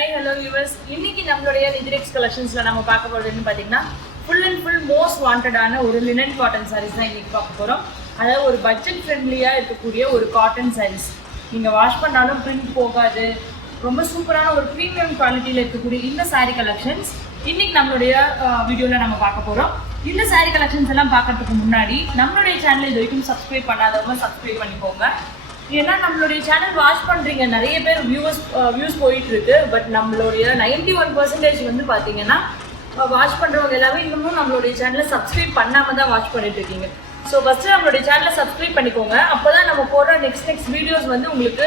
Hi, hello viewers. இன்னைக்கு நம்மளுடைய Nidrex collectionsல நம்ம பார்க்க போறதுன்னு பாத்தீங்கன்னா full and full most wanted ஆன ஒரு linen cotton sarees தான் இன்னைக்கு பார்க்க போறோம். அதாவது ஒரு பட்ஜெட் ஃப்ரெண்ட்லியா இருக்கக்கூடிய ஒரு காட்டன் sarees. நீங்க வாஷ் பண்ணாலும் print போகாது. ரொம்ப சூப்பரான ஒரு பிரீமியம் குவாலிட்டில இருக்கக்கூடிய இந்த saree collections இன்னைக்கு நம்மளுடைய வீடியோல நம்ம பார்க்க போறோம். இந்த saree collections எல்லாம் பார்க்கிறதுக்கு முன்னாடி நம்மளுடைய சேனலை இது வரைக்கும் subscribe பண்ணாதவங்க subscribe பண்ணிக்கோங்க. ஏன்னா நம்மளுடைய சேனல் வாட்ச் பண்ணுறீங்க நிறைய பேர் வியூஸ் போயிட்டு இருக்கு. பட் நம்மளுடைய 91% வந்து பார்த்தீங்கன்னா வாட்ச் பண்ணுறவங்க எல்லாமே இன்னமும் நம்மளுடைய சேனலை சப்ஸ்கிரைப் பண்ணாமல் தான் வாட்ச் பண்ணிட்டு இருக்கீங்க. ஸோ ஃபஸ்ட்டு நம்மளுடைய சேனலை சப்ஸ்கிரைப் பண்ணிக்கோங்க. அப்போ தான் நம்ம போடுற நெக்ஸ்ட் வீடியோஸ் வந்து உங்களுக்கு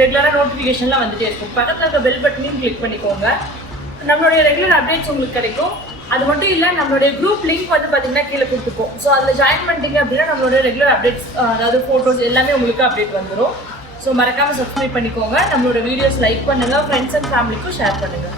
ரெகுலராக நோட்டிஃபிகேஷன்லாம் வந்துட்டே இருக்கும். பக்கத்தில் இருக்க பெல் பட்டனையும் கிளிக் பண்ணிக்கோங்க. நம்மளுடைய ரெகுலர் அப்டேட்ஸ் உங்களுக்கு கிடைக்கும். அது மட்டும் இல்லை, நம்மளுடைய குரூப் லிங்க் வந்து பார்த்தீங்கன்னா கீழே கொடுத்துருக்கோம். ஸோ அதில் ஜாயின் பண்ணிட்டீங்க அப்படின்னா நம்மளுடைய ரெகுலர் அப்டேட்ஸ், அதாவது ஃபோட்டோஸ் எல்லாமே உங்களுக்கு அப்டேட் வந்துடும். ஸோ மறக்காமல் சப்ஸ்கிரைப் பண்ணிக்கோங்க. நம்மளோட வீடியோஸ் லைக் பண்ணுங்கள், ஃப்ரெண்ட்ஸ் அண்ட் ஃபேமிலிக்கும் ஷேர் பண்ணுங்கள்.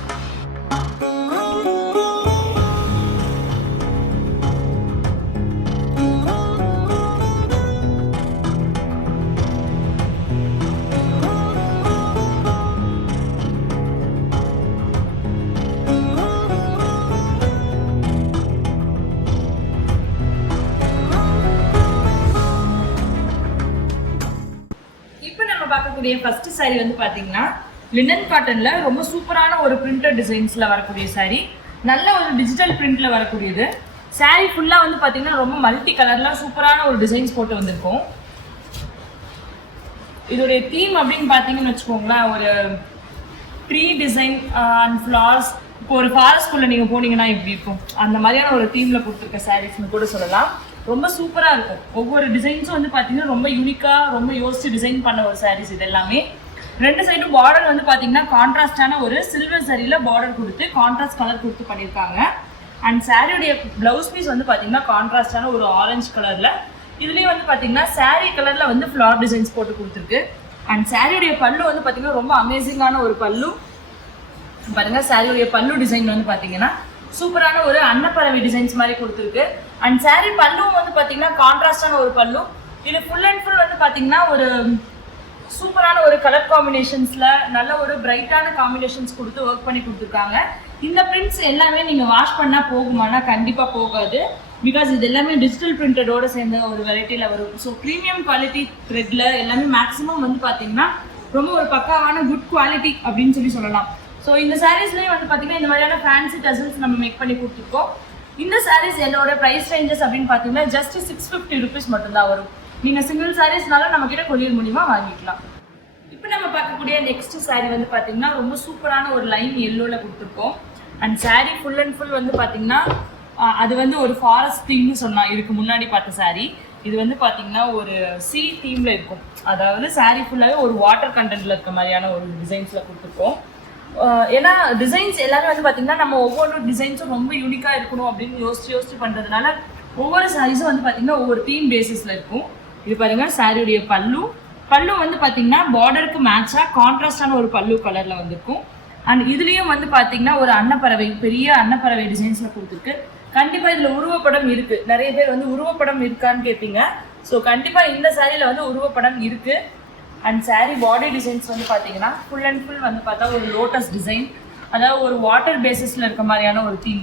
பார்க்கக்கூடிய ஃபர்ஸ்ட் சாரி வந்து பார்த்தீங்கன்னா லினன் காட்டன்ல ரொம்ப சூப்பரான ஒரு பிரிண்டட் டிசைன்ஸ்ல வரக்கூடிய சாரி. நல்ல ஒரு டிஜிட்டல் பிரிண்ட்ல வரக்கூடியது. சாரி ஃபுல்லா வந்து பார்த்தீங்கன்னா ரொம்ப மல்டி கலர்ல சூப்பரான ஒரு டிசைன்ஸ் போட்டு வந்திருக்கும். இதோடைய தீம் அப்படின்னு பார்த்தீங்கன்னு வச்சுக்கோங்களேன், ஒரு ட்ரீ டிசைன் அண்ட் ஃப்ளவர்ஸ். இப்போ ஒரு ஃபாரஸ்ட்குள்ள நீங்க போனீங்கன்னா எப்படி இருக்கும் அந்த மாதிரியான ஒரு தீம்ல கொடுத்துருக்க சாரீஸ்னு கூட சொல்லலாம். ரொம்ப சூப்பராக இருக்கும். ஒவ்வொரு டிசைன்ஸும் வந்து பார்த்தீங்கன்னா ரொம்ப யூனிக்காக, ரொம்ப யோசிச்சு டிசைன் பண்ண ஒரு சாரீஸ் இது எல்லாமே. ரெண்டு சைடும் பார்டர் வந்து பார்த்தீங்கன்னா கான்ட்ராஸ்டான ஒரு சில்வர் சாரியில் பார்டர் கொடுத்து கான்ட்ராஸ்ட் கலர் கொடுத்து பண்ணியிருக்காங்க. அண்ட் சாரியுடைய ப்ளவுஸ் பீஸ் வந்து பார்த்தீங்கன்னா கான்ட்ராஸ்டான ஒரு ஆரஞ்சு கலரில். இதுலேயும் வந்து பார்த்தீங்கன்னா சாரீ கலரில் வந்து ஃப்ளவர் டிசைன்ஸ் போட்டு கொடுத்துருக்கு. அண்ட் சாரியுடைய பல்லு வந்து பார்த்தீங்கன்னா ரொம்ப அமேசிங்கான ஒரு பல்லு. பாருங்கள், சாரியுடைய பல்லு டிசைன் வந்து பார்த்தீங்கன்னா சூப்பரான ஒரு அன்னப்பறவை டிசைன்ஸ் மாதிரி கொடுத்துருக்கு. அண்ட் சாரி பல்லும் வந்து பார்த்தீங்கன்னா கான்ட்ராஸ்டான ஒரு பல்லு. இது ஃபுல் அண்ட் ஃபுல் வந்து பார்த்தீங்கன்னா ஒரு சூப்பரான ஒரு கலர் காம்பினேஷன்ஸில் நல்ல ஒரு பிரைட்டான காம்பினேஷன்ஸ் கொடுத்து ஒர்க் பண்ணி கொடுத்துருக்காங்க. இந்த பிரிண்ட்ஸ் எல்லாமே நீங்கள் வாஷ் பண்ணால் போகுமானா கண்டிப்பாக போகாது. பிகாஸ் இது எல்லாமே டிஜிட்டல் பிரிண்டடோடு சேர்ந்த ஒரு வெரைட்டியில் வரும். ஸோ ப்ரீமியம் குவாலிட்டி த்ரெட்டில் எல்லாமே மேக்ஸிமம் வந்து பார்த்தீங்கன்னா ரொம்ப ஒரு பக்காவான குட் குவாலிட்டி அப்படின்னு சொல்லலாம். ஸோ இந்த சாரீஸ்லேயும் வந்து பார்த்தீங்கன்னா இந்த மாதிரியான ஃபேன்சி டசல்ஸ் நம்ம மேக் பண்ணி கொடுத்துருக்கோம். இந்த சாரீஸ் என்னோட ப்ரைஸ் ரேஞ்சஸ் அப்படின்னு பார்த்தீங்கன்னா ஜஸ்ட் 650 rupees மட்டும்தான் வரும். நீங்கள் சிங்கிள் சாரீஸ்னாலும் நம்மக்கிட்ட கொரியர் மூலியமாக வாங்கிக்கலாம். இப்போ நம்ம பார்க்கக்கூடிய நெக்ஸ்ட் சாரீ வந்து பார்த்தீங்கன்னா ரொம்ப சூப்பரான ஒரு லைன் எல்லோவில் கொடுத்துருக்கோம். And sari full and full வந்து பார்த்தீங்கன்னா அது வந்து ஒரு ஃபாரஸ்ட் தீம்னு சொன்னால் இதுக்கு முன்னாடி பார்த்த சாரீ. இது வந்து பார்த்தீங்கன்னா ஒரு சி தீமில் இருக்கும். அதாவது சாரீ ஃபுல்லாகவே ஒரு வாட்டர் கண்டென்ட்டில் இருக்க மாதிரியான ஒரு டிசைன்ஸில் கொடுத்துருக்கோம். ஏன்னா டிசைன்ஸ் எல்லாமே வந்து பார்த்தீங்கன்னா நம்ம ஒவ்வொரு டிசைன்ஸும் ரொம்ப யூனிக்காக இருக்கணும் அப்படின்னு யோசிச்சு பண்ணுறதுனால ஒவ்வொரு சாரீஸும் வந்து பார்த்தீங்கன்னா ஒவ்வொரு தீம் பேசிஸில் இருக்கும். இது பாருங்கள், சாரியுடைய பல்லு வந்து பார்த்தீங்கன்னா பார்டருக்கு மேட்சாக கான்ட்ராஸ்டான ஒரு பல்லு கலரில் வந்திருக்கும். அண்ட் இதுலேயும் வந்து பார்த்தீங்கன்னா ஒரு அன்னப்பறவை, பெரிய அன்னப்பறவை டிசைன்ஸில் கொடுத்துருக்கு. கண்டிப்பாக இதில் உருவப்படம் இருக்குது. நிறைய பேர் வந்து உருவப்படம் இருக்கான்னு கேட்பீங்க. ஸோ கண்டிப்பாக இந்த சாரியில் வந்து உருவப்படம் இருக்குது. அண்ட் சாரீ பாடி டிசைன்ஸ் வந்து பார்த்தீங்கன்னா ஃபுல் அண்ட் ஃபுல் வந்து பார்த்தா ஒரு லோட்டஸ் டிசைன், அதாவது ஒரு வாட்டர் பேசிஸில் இருக்க மாதிரியான ஒரு தீம்.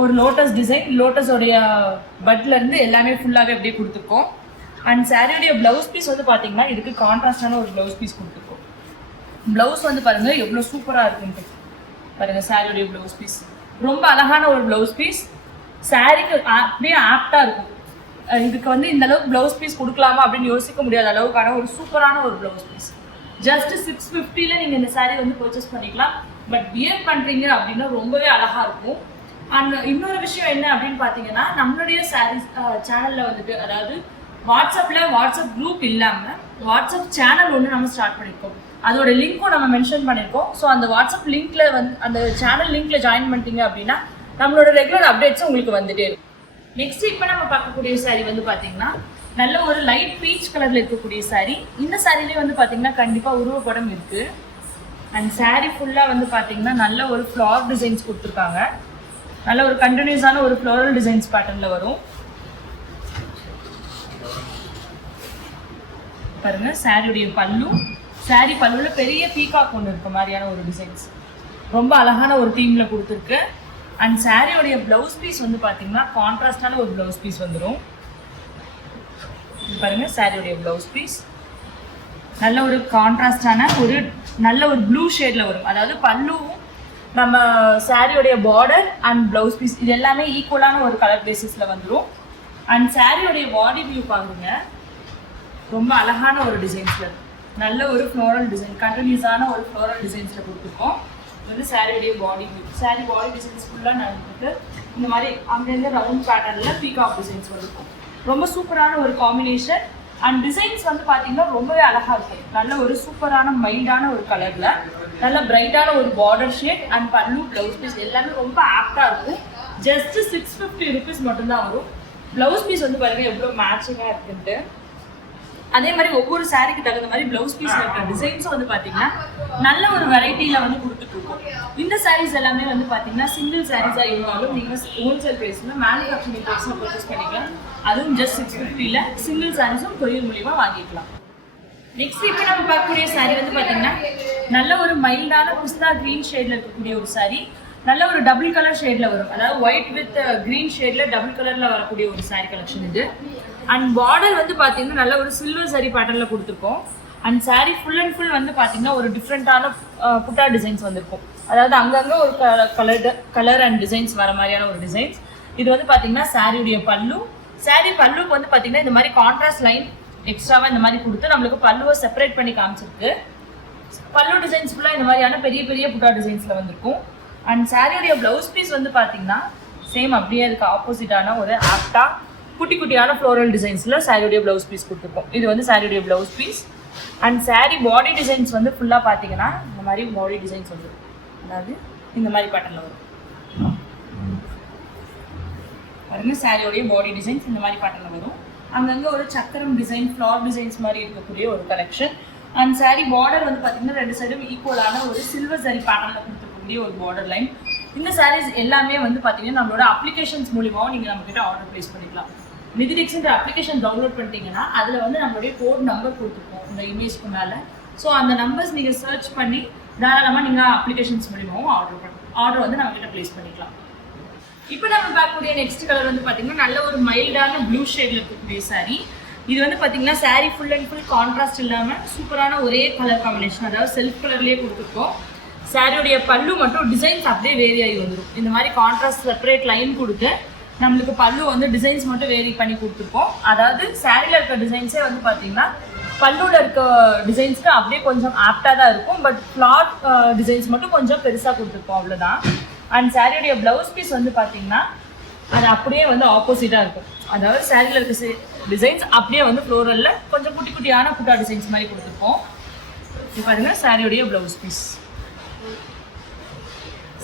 ஒரு லோட்டஸ் டிசைன், லோட்டஸோடைய பட்லேருந்து எல்லாமே ஃபுல்லாகவே அப்படியே கொடுத்துருக்கோம். அண்ட் சாரியுடைய ப்ளவுஸ் பீஸ் வந்து பார்த்தீங்கன்னா இதுக்கு கான்ட்ராஸ்டான ஒரு ப்ளவுஸ் பீஸ் கொடுத்துருக்கோம். ப்ளவுஸ் வந்து பாருங்கள் எவ்வளோ சூப்பராக இருக்குன்ட்டு. பாருங்கள், சாரியுடைய ப்ளவுஸ் பீஸ் ரொம்ப அழகான ஒரு ப்ளவுஸ் பீஸ். சாரிக்கு அப்படியே ஆப்டாக இருக்கும். இதுக்கு வந்து இந்த அளவுக்கு ப்ளவுஸ் பீஸ் கொடுக்கலாமா அப்படின்னு யோசிக்க முடியாத அளவுக்கான ஒரு சூப்பரான ஒரு ப்ளவுஸ் பீஸ். ஜஸ்ட் 650 நீங்கள் இந்த சாரீ வந்து பர்ச்சேஸ் பண்ணிக்கலாம். பட் வியர் பண்ணுறீங்க அப்படின்னா ரொம்பவே அழகாக இருக்கும். அண்ட் இன்னொரு விஷயம் என்ன அப்படின்னு பார்த்தீங்கன்னா, நம்மளுடைய சாரீஸ் சேனலில் வந்துட்டு, அதாவது வாட்ஸ்அப் குரூப் இல்லாமல் வாட்ஸ்அப் சேனல் ஒன்று நம்ம ஸ்டார்ட் பண்ணியிருக்கோம். அதோட லிங்க்கும் நம்ம மென்ஷன் பண்ணியிருக்கோம். ஸோ அந்த வாட்ஸ்அப் லிங்க்ல வந்து அந்த சேனல் லிங்க்ல ஜாயின் பண்ணிட்டீங்க அப்படின்னா நம்மளோட ரெகுலர் அப்டேட்ஸும் உங்களுக்கு வந்துட்டே இருக்கும். நெக்ஸ்ட் இப்போ நம்ம பார்க்கக்கூடிய சாரீ வந்து பார்த்தீங்கன்னா நல்ல ஒரு லைட் பீச் கலரில் இருக்கக்கூடிய சாரீ. இந்த சாரீலேயே வந்து பார்த்தீங்கன்னா கண்டிப்பாக உருவப்படம் இருக்குது. அண்ட் சாரீ ஃபுல்லாக வந்து பார்த்தீங்கன்னா நல்ல ஒரு ஃப்ளவர் டிசைன்ஸ் கொடுத்துருக்காங்க. நல்ல ஒரு கண்டினியூஸான ஒரு ஃப்ளோரல் டிசைன்ஸ் பேட்டர்னில் வரும். பாருங்கள், சாரியுடைய பல்லு, சாரி பல்லுவில் பெரிய பீகாக் ஒன்று இருக்க மாதிரியான ஒரு டிசைன்ஸ், ரொம்ப அழகான ஒரு தீமில் கொடுத்துருக்கு. அண்ட் சாரியோடைய ப்ளவுஸ் பீஸ் வந்து பார்த்தீங்கன்னா கான்ட்ராஸ்டான ஒரு ப்ளவுஸ் பீஸ் வந்துடும். பாருங்க சாரியோடைய ப்ளவுஸ் பீஸ் நல்ல ஒரு கான்ட்ராஸ்டான நல்ல ஒரு ப்ளூ ஷேடில் வரும். அதாவது பல்லுவும் நம்ம சாரியோடைய பார்டர் அண்ட் ப்ளவுஸ் பீஸ் இது எல்லாமே ஈக்குவலான ஒரு கலர் பேசிஸில் வந்துடும். அண்ட் சாரியோடைய பாடி வியூ பாருங்க, ரொம்ப அழகான ஒரு டிசைன்ஸில் நல்ல ஒரு ஃப்ளோரல் டிசைன், கண்டினியூஸான ஒரு ஃப்ளோரல் டிசைன்ஸில் கொடுத்துருக்கோம். இது வந்து சாரியோடைய பாடி வியூ. சாரி பாடி டிசைன்ஸ் ஃபுல்லாக நடந்துட்டு இந்த மாதிரி அங்கங்கே ரவுண்ட் பேட்டர்னில் பீகாக் டிசைன்ஸ் வந்துருக்கும். ரொம்ப சூப்பரான ஒரு காம்பினேஷன். அண்ட் டிசைன்ஸ் வந்து பார்த்தீங்கன்னா ரொம்பவே அழகாக இருக்கும். நல்ல ஒரு சூப்பரான மைல்டான ஒரு கலரில் நல்ல பிரைட்டான ஒரு பார்டர் ஷேட் அண்ட் பல்லு ப்ளவுஸ் பீஸ் எல்லாமே ரொம்ப ஆப்டாக இருக்கும். ஜஸ்ட் 650 rupees மட்டும்தான் வரும். ப்ளவுஸ் பீஸ் வந்து பாருங்கள் எவ்வளோ மேட்சிங்காக இருக்குன்ட்டு. அதே மாதிரி ஒவ்வொரு சாரிக்கு தகுந்த மாதிரி ப்ளவுஸ் பீஸில் இருக்கிற டிசைன்ஸும் வந்து பார்த்தீங்கன்னா நல்ல ஒரு வெரைட்டியில் வந்து கொடுத்துட்ருக்கோம். இந்த சாரீஸ் எல்லாமே வந்து பார்த்தீங்கன்னா சிங்கிள் சாரீஸாக இருந்தாலும் நீங்கள் ஹோல்சேல் ப்ரைஸில் மேனுஃபேக்சரிங் ப்ரைஸில் பர்ச்சேஸ் பண்ணிக்கலாம். அதுவும் ஜஸ்ட் 650ல் சிங்கிள் சாரீஸும் கொரியர் மூலியமாக வாங்கிக்கலாம். நெக்ஸ்ட் இப்போ நம்ம பார்க்கக்கூடிய சாரீ வந்து பார்த்தீங்கன்னா நல்ல ஒரு மைல்டான பிஸ்தா க்ரீன் ஷேடில் இருக்கக்கூடிய ஒரு சாரீ. நல்ல ஒரு டபுள் கலர் ஷேடில் வரும். அதாவது ஒயிட் வித் க்ரீன் ஷேடில் டபுள் கலரில் வரக்கூடிய ஒரு சாரீ கலெக்ஷன் இது. அண்ட் பார்டர் வந்து பார்த்தீங்கன்னா நல்ல ஒரு சில்வர் சாரீ பேட்டர்னில் கொடுத்துருக்கோம். And sari full and full வந்து பார்த்தீங்கன்னா ஒரு டிஃப்ரெண்ட்டான புட்டா டிசைன்ஸ் வந்திருக்கும். அதாவது அங்கங்கே ஒரு கலர் அண்ட் டிசைன்ஸ் வர மாதிரியான ஒரு டிசைன்ஸ். இது வந்து பார்த்தீங்கன்னா சாரியுடைய பல்லு. சாரீ பல்லுக்கு வந்து பார்த்தீங்கன்னா இந்த மாதிரி கான்ட்ராஸ்ட் லைன் எக்ஸ்ட்ராவாக இந்த மாதிரி கொடுத்து நம்மளுக்கு பல்லுவை செப்பரேட் பண்ணி காமிச்சிருக்கு. பல்லு டிசைன்ஸ் ஃபுல்லாக இந்த மாதிரியான பெரிய பெரிய புட்டா டிசைன்ஸில் வந்திருக்கும். அண்ட் சாரியுடைய ப்ளவுஸ் பீஸ் வந்து பார்த்தீங்கன்னா சேம் அப்படியே அதுக்கு ஆப்போசிட்டான ஒரு ஆப்டா குட்டி குட்டியான ஃப்ளோரல் டிசைன்ஸில் சாரியுடைய ப்ளவுஸ் பீஸ் கொடுத்துருக்கோம். இது வந்து சாரியுடைய blouse piece. And sari body designs வந்து ஃபுல்லாக பார்த்தீங்கன்னா இந்த மாதிரி பாடி டிசைன்ஸ் வந்துடும். அதாவது இந்த மாதிரி பேட்டர்னில் வரும் பாருங்க. சாரியோடைய பாடி டிசைன்ஸ் இந்த மாதிரி பேட்டர்னில் வரும். அங்கங்கே ஒரு சக்கரம் டிசைன் ஃப்ளார் டிசைன்ஸ் மாதிரி இருக்கக்கூடிய ஒரு கலெக்ஷன். அண்ட் சாரீ பார்டர் வந்து பார்த்தீங்கன்னா ரெண்டு சைடும் ஈக்குவலான ஒரு சில்வர் சாரீ பேட்டர்னில் கொடுத்துருக்கக்கூடிய ஒரு பார்டர் லைன். இந்த சாரீஸ் எல்லாமே வந்து பார்த்தீங்கன்னா நம்மளோட அப்ளிகேஷன்ஸ் மூலியமாகவும் நீங்கள் நம்மக்கிட்ட ஆர்டர் ப்ளேஸ் பண்ணிக்கலாம். நிதிடெக்ஸ்ன்ற அப்ளிகேஷன் டவுன்லோட் பண்ணிட்டீங்கன்னா அதில் வந்து நம்மளுடைய கோட் நம்பர் கொடுத்துருக்கோம் இந்த இமேஜ்க்கு மேலே. ஸோ அந்த நம்பர்ஸ் நீங்கள் சர்ச் பண்ணி தாராளமாக நீங்கள் அப்ளிகேஷன்ஸ் மூலியமாகவும் ஆர்டர் வந்து நம்மக்கிட்ட ப்ளேஸ் பண்ணிக்கலாம். இப்போ நம்ம பார்க்கக்கூடிய நெக்ஸ்ட் கலர் வந்து பார்த்தீங்கன்னா நல்ல ஒரு மைல்டான ப்ளூ ஷேடில் இருக்கக்கூடிய சாரீ. இது வந்து பார்த்தீங்கன்னா sari full and full contrast இல்லாமல் சூப்பரான ஒரே கலர் காம்பினேஷன், அதாவது செல்ஃப் கலர்லேயே கொடுத்துருக்கோம். சாரியுடைய பல்லு மட்டும் டிசைன்ஸ் அப்படியே வேரி ஆகி வந்துடும். இந்த மாதிரி கான்ட்ராஸ்ட் செப்பரேட் லைன் கொடுத்து நம்மளுக்கு பல்லு வந்து டிசைன்ஸ் மட்டும் வேரி பண்ணி கொடுத்துருக்கோம். அதாவது சாரியில் இருக்க டிசைன்ஸே வந்து பார்த்தீங்கன்னா பல்லுவில் இருக்க டிசைன்ஸ்க்கு அப்படியே கொஞ்சம் ஆப்டாக தான் இருக்கும். பட் ஃப்ளார் டிசைன்ஸ் மட்டும் கொஞ்சம் பெருசாக கொடுத்துருக்கோம், அவ்வளோதான். அண்ட் சாரியுடைய ப்ளவுஸ் பீஸ் வந்து பார்த்தீங்கன்னா அது அப்படியே வந்து ஆப்போசிட்டாக இருக்கும். அதாவது சாரியில் இருக்க டிசைன்ஸ் அப்படியே வந்து ஃப்ளோரலில் கொஞ்சம் குட்டி குட்டியான புட்டா டிசைன்ஸ் மாதிரி கொடுத்துருக்கோம். இது பாருங்கள் சாரியுடைய blouse piece.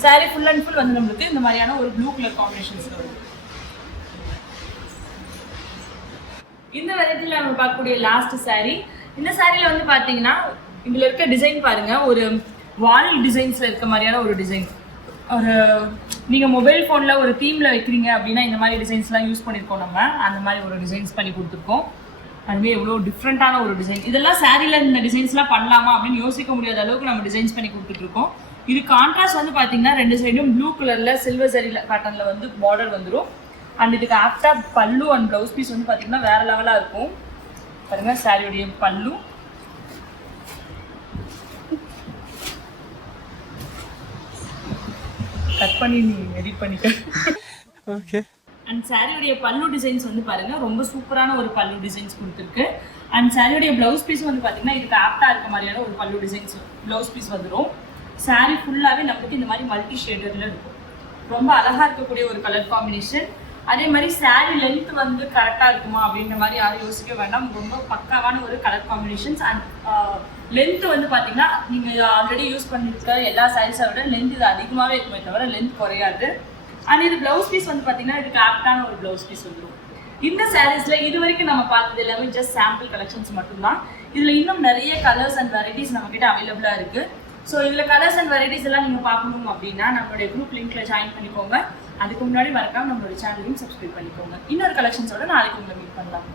Sari full and full வந்து நம்மளுக்கு இந்த மாதிரியான ஒரு ப்ளூ கலர் காம்பினேஷன்ஸில் வரும். இந்த வெரைட்டியில் நம்ம பார்க்கக்கூடிய லாஸ்ட் சாரீ. இந்த சாரியில் வந்து பார்த்தீங்கன்னா இதில் இருக்க டிசைன் பாருங்கள், ஒரு வால் டிசைன்ஸில் இருக்க மாதிரியான ஒரு டிசைன். ஒரு நீங்கள் மொபைல் ஃபோனில் ஒரு தீமில் வைக்கிறீங்க அப்படின்னா இந்த மாதிரி டிசைன்ஸ்லாம் யூஸ் பண்ணியிருக்கோம். நம்ம அந்த மாதிரி ஒரு டிசைன்ஸ் பண்ணி கொடுத்துருக்கோம். அதுவே எவ்வளோ டிஃப்ரெண்ட்டான ஒரு டிசைன். இதெல்லாம் சாரியில் இந்த டிசைன்ஸ்லாம் பண்ணலாமா அப்படின்னு யோசிக்க முடியாத அளவுக்கு நம்ம டிசைன்ஸ் பண்ணி கொடுத்துட்ருக்கோம். இது கான்ட்ராஸ்ட் வந்து பார்த்தீங்கன்னா ரெண்டு சைடும் ப்ளூ கலரில் சில்வர் சரி பேட்டர்னில் வந்து பார்டர் வந்துடும். அண்ட் இதுக்கு ஆஃப்டர் பல்லு அண்ட் ப்ளவுஸ் பீஸ் வந்து பார்த்தீங்கன்னா வேறு லெவலாக இருக்கும். பாருங்கள் சாரியுடைய பல்லு. கட் பண்ணி நீ எடிட் பண்ணிக்க. ஓகே. அண்ட் சாரியுடைய பல்லு டிசைன்ஸ் வந்து பாருங்கள் ரொம்ப சூப்பரான ஒரு பல்லு டிசைன்ஸ் கொடுத்துருக்கு. அண்ட் சாரியுடைய ப்ளவுஸ் பீஸ் வந்து பார்த்தீங்கன்னா இதுக்கு ஆப்டாக இருக்க மாதிரியான ஒரு பல்லு டிசைன்ஸ் ப்ளவுஸ் பீஸ் வந்துடும். சாரீ ஃபுல்லாகவே நமக்கு இந்த மாதிரி மல்டி ஷேடரில் இருக்கும். ரொம்ப அழகாக இருக்கக்கூடிய ஒரு கலர் காம்பினேஷன். அதே மாதிரி சாரீ லென்த் வந்து கரெக்டாக இருக்குமா அப்படின்ற மாதிரி யாரும் யோசிக்க வேண்டாம். ரொம்ப பக்காவான ஒரு கலர் காம்பினேஷன்ஸ். அண்ட் லென்த் வந்து பார்த்தீங்கன்னா நீங்கள் ஆல்ரெடி யூஸ் பண்ணியிருக்க எல்லா சாரீஸை விட லென்த் இது அதிகமாகவே இருக்குமே தவிர லென்த் குறையாது. அண்ட் இது ப்ளவுஸ் பீஸ் வந்து பார்த்தீங்கன்னா இதுக்கு ஆப்டான ஒரு ப்ளவுஸ் பீஸ் வந்துடும். இந்த சாரீஸில் இது வரைக்கும் நம்ம பார்த்தது எல்லாமே ஜஸ்ட் சாம்பிள் கலெக்ஷன்ஸ் மட்டும்தான். இதில் இன்னும் நிறைய கலர்ஸ் அண்ட் வெரைட்டிஸ் நம்மக்கிட்ட அவைலபிளாக இருக்குது. ஸோ இதில் கலர்ஸ் அண்ட் வெரைட்டிஸ் எல்லாம் நீங்கள் பார்க்கணும் அப்படின்னா நம்மளுடைய குரூப் லிங்க்ல ஜாயின் பண்ணிக்கோங்க. அதுக்கு முன்னாடி மறக்காம நம்மளோட சேனலையும் சப்ஸ்கிரைப் பண்ணிக்கோங்க. இன்னொரு கலெக்ஷன்ஸோட நாளைக்கு உங்களை மீட் பண்ணலாம்.